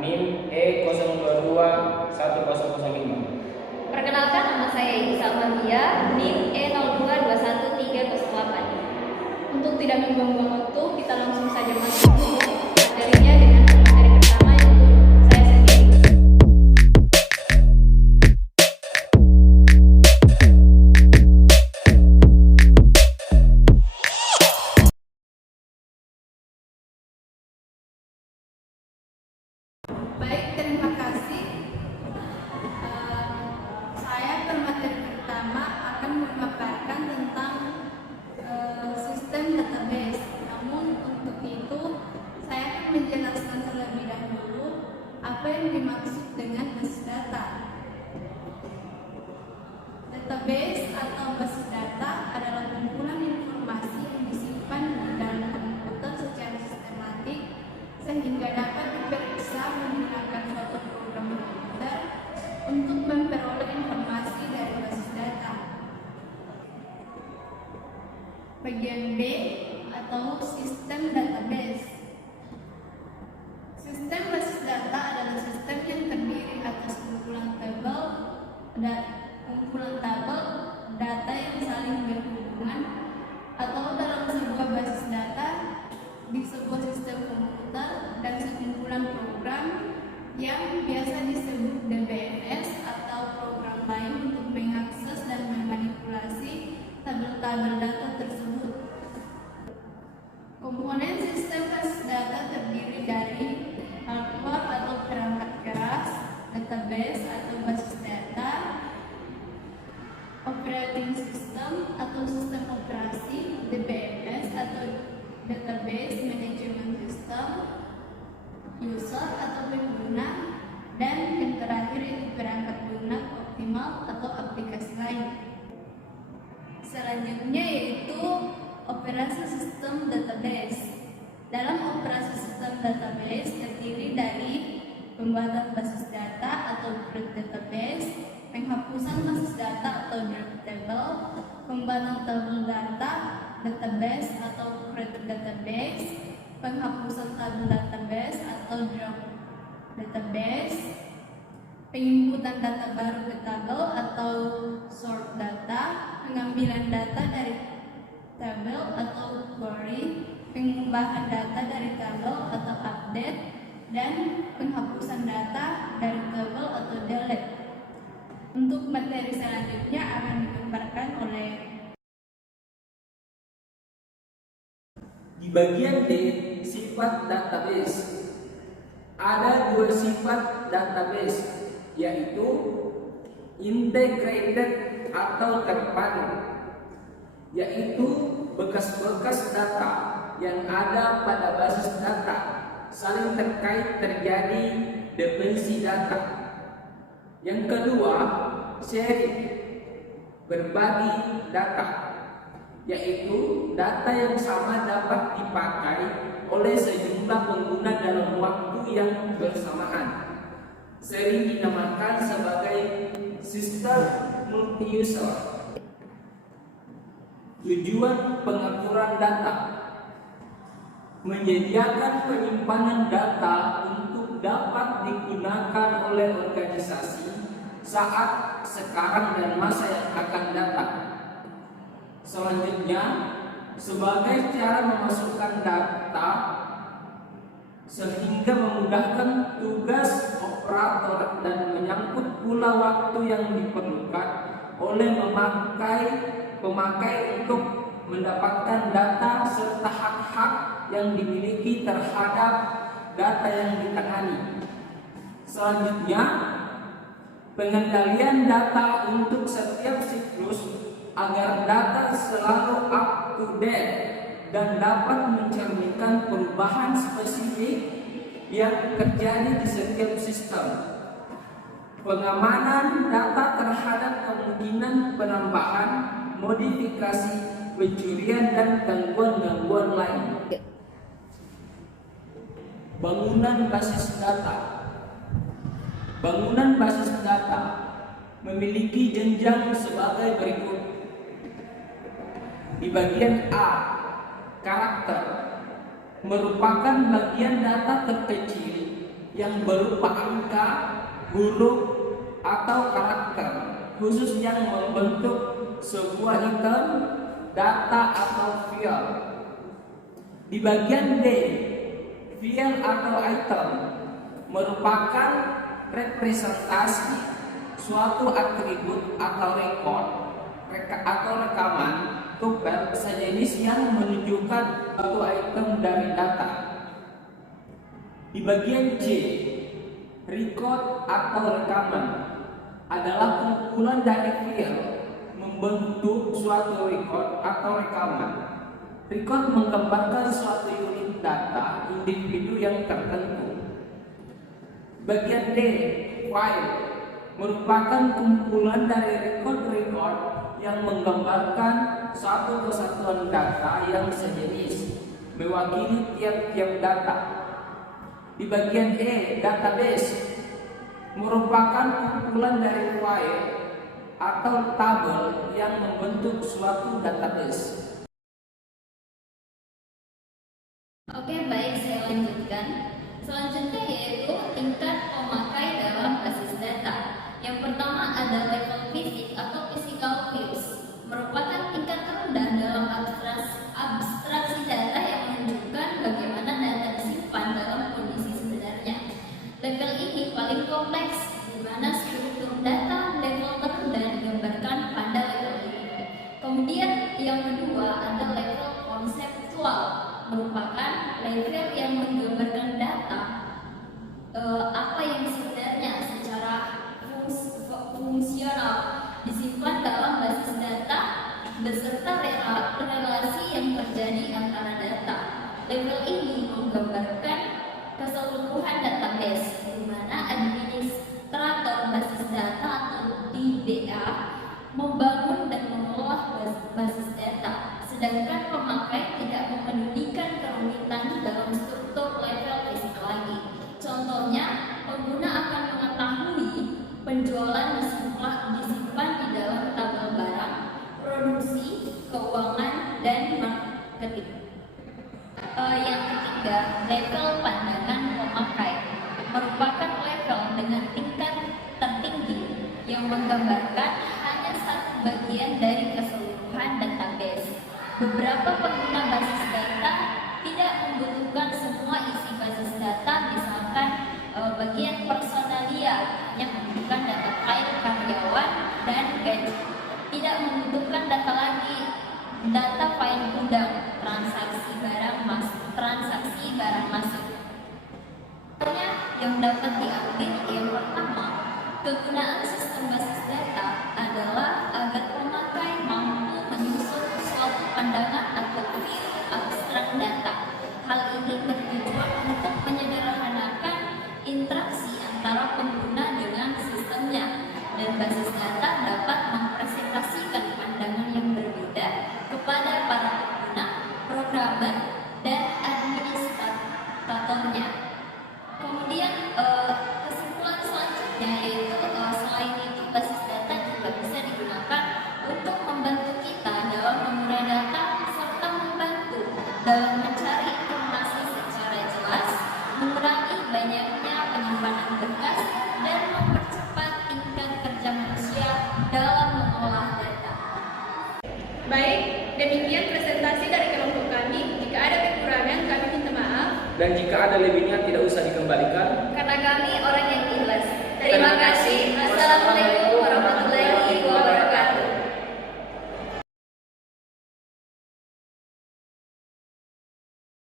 NIM E022105. Perkenalkan, nama saya Ibu Salmatia, NIM E022138. Untuk tidak membuang-buang waktu, kita langsung saja masuk materinya dengan materi pertama, yaitu saya sendiri. Baik, terima kasih. Saya materi pertama akan memaparkan tentang sistem database. Namun untuk itu saya akan menjelaskan terlebih dahulu apa yang dimaksud dengan basis data. Database atau basis data adalah kumpulan informasi yang disimpan di dalam komputer secara sistematik sehingga dapat diperiksa menggunakan suatu program komputer untuk memperoleh informasi dari basis data. Bagian B atau sistem database. Sistem basis data adalah sistem yang terdiri atas kumpulan tabel data yang saling berhubungan, atau dalam sebuah basis data di sebuah sistem komputer dan sekumpulan program yang biasa disebut DBMS atau program lain untuk mengakses dan memanipulasi tabel-tabel data tersebut. Komponen sistem basis data terdiri dari hardware atau perangkat keras, database atau basis data, operating system atau sistem operasi, DBMS atau database management system, user atau pengguna, dan yang terakhir itu perangkat lunak optimal atau aplikasi lain. Selanjutnya yaitu operasi sistem database. Dalam operasi sistem database terdiri dari pembuatan basis data atau create database, penghapusan basis data atau delete table, pembuatan tabel data database atau create database, penghapusan tabel database atau drop database, penginputan data baru ke tabel atau sort data, pengambilan data dari tabel atau query, pengubahan data dari tabel atau update, dan penghapusan data dari tabel atau delete. Untuk materi selanjutnya akan dipaparkan oleh di bagian D, sifat database. Ada dua sifat database, yaitu integrated atau terpadu, yaitu bekas-bekas data yang ada pada basis data saling terkait terjadi dependensi data. Yang kedua, sharing, berbagi data, yaitu data yang sama dapat dipakai oleh sejumlah pengguna dalam waktu yang bersamaan. Sering dinamakan sebagai sistem multi-user. Tujuan pengaturan data: menyediakan penyimpanan data untuk dapat digunakan oleh organisasi saat sekarang dan masa yang akan datang. Selanjutnya, sebagai cara memasukkan data sehingga memudahkan tugas operator dan menyangkut pula waktu yang diperlukan oleh pemakai untuk mendapatkan data serta hak-hak yang dimiliki terhadap data yang ditangani. Selanjutnya, pengendalian data untuk setiap siklus agar data selalu up to date dan dapat mencerminkan perubahan spesifik yang terjadi di setiap sistem. Pengamanan data terhadap kemungkinan penambahan, modifikasi, pencurian, dan gangguan-gangguan lain. Bangunan basis data. Bangunan basis data memiliki jenjang sebagai berikut. Di bagian A, karakter, merupakan bagian data terkecil yang berupa angka, huruf, atau karakter khusus yang membentuk sebuah item, data, atau file. Di bagian D, file atau item merupakan representasi suatu atribut atau rekod atau rekaman tupel sejenis yang menunjukkan suatu item dari data. Di bagian C, record atau rekaman adalah kumpulan dari file membentuk suatu record atau rekaman. Record menggambarkan suatu unit data individu yang tertentu. Bagian D, file merupakan kumpulan dari record-record yang menggambarkan suatu kesatuan data yang sejenis, mewakili tiap-tiap data. Di bagian E, database merupakan kumpulan dari file atau tabel yang membentuk suatu database. Oke, baik, saya lanjutkan. Selanjutnya yaitu tingkat pemakai dalam basis data. Yang pertama ada level fisik atau physical views, merupakan tingkat terendah dalam abstraksi data yang menunjukkan bagaimana data disimpan dalam kondisi sebenarnya. Level ini paling kompleks, di mana struktur data level terendah digambarkan pada level ini. Kemudian yang kedua ada level konseptual, merupakan level yang menggambarkan data apa yang sebenarnya secara fungsional disimpan dalam basis data beserta relasi yang terjadi antara data. Level ini menggambarkan keseluruhan database, di mana administrator basis data atau DBA membangun dan mengolah basis data, sedangkan pemakai tidak memedulikan kerumitan dalam struktur level fisik lagi. Contohnya, pengguna akan mengetahui penjualan disimpan di dalam tabel barang, produksi, keuangan, dan marketing. Yang ketiga, level pandangan pemakai merupakan level dengan tingkat tertinggi yang menggambarkan hanya satu bagian dari keseluruhan database. Beberapa pengguna basis data tidak membutuhkan semua isi basis data, misalkan bagian personalia yang membutuhkan data file karyawan dan gadget, tidak membutuhkan data lagi data file gudang, transaksi barang masuk. Yang dapat diambil yang pertama, kegunaan sistem basis data adalah agar pemakai mampu menyusun suatu pandangan atau view abstrak data. Hal ini bertujuan untuk menyederhanakan interaksi antara pengguna dengan sistemnya, dan basis data dapat mempresentasikan pandangan yang berbeda kepada para pengguna, programmer, dan administratornya. Kemudian kesimpulan selanjutnya yaitu selain itu basis data juga bisa digunakan untuk membantu kita dalam mengurai data serta membantu dalam mencari informasi secara jelas, mengurangi banyaknya penyimpanan berkas, dan mempercepat tingkat kerja manusia dalam mengolah data. Baik, demikian presentasi dari kelompok kami. Jika ada kekurangan, kami minta maaf. Dan jika ada lebihnya tidak usah dikembalikan. Karena kami orang yang ikhlas. Terima kasih. Wassalamualaikum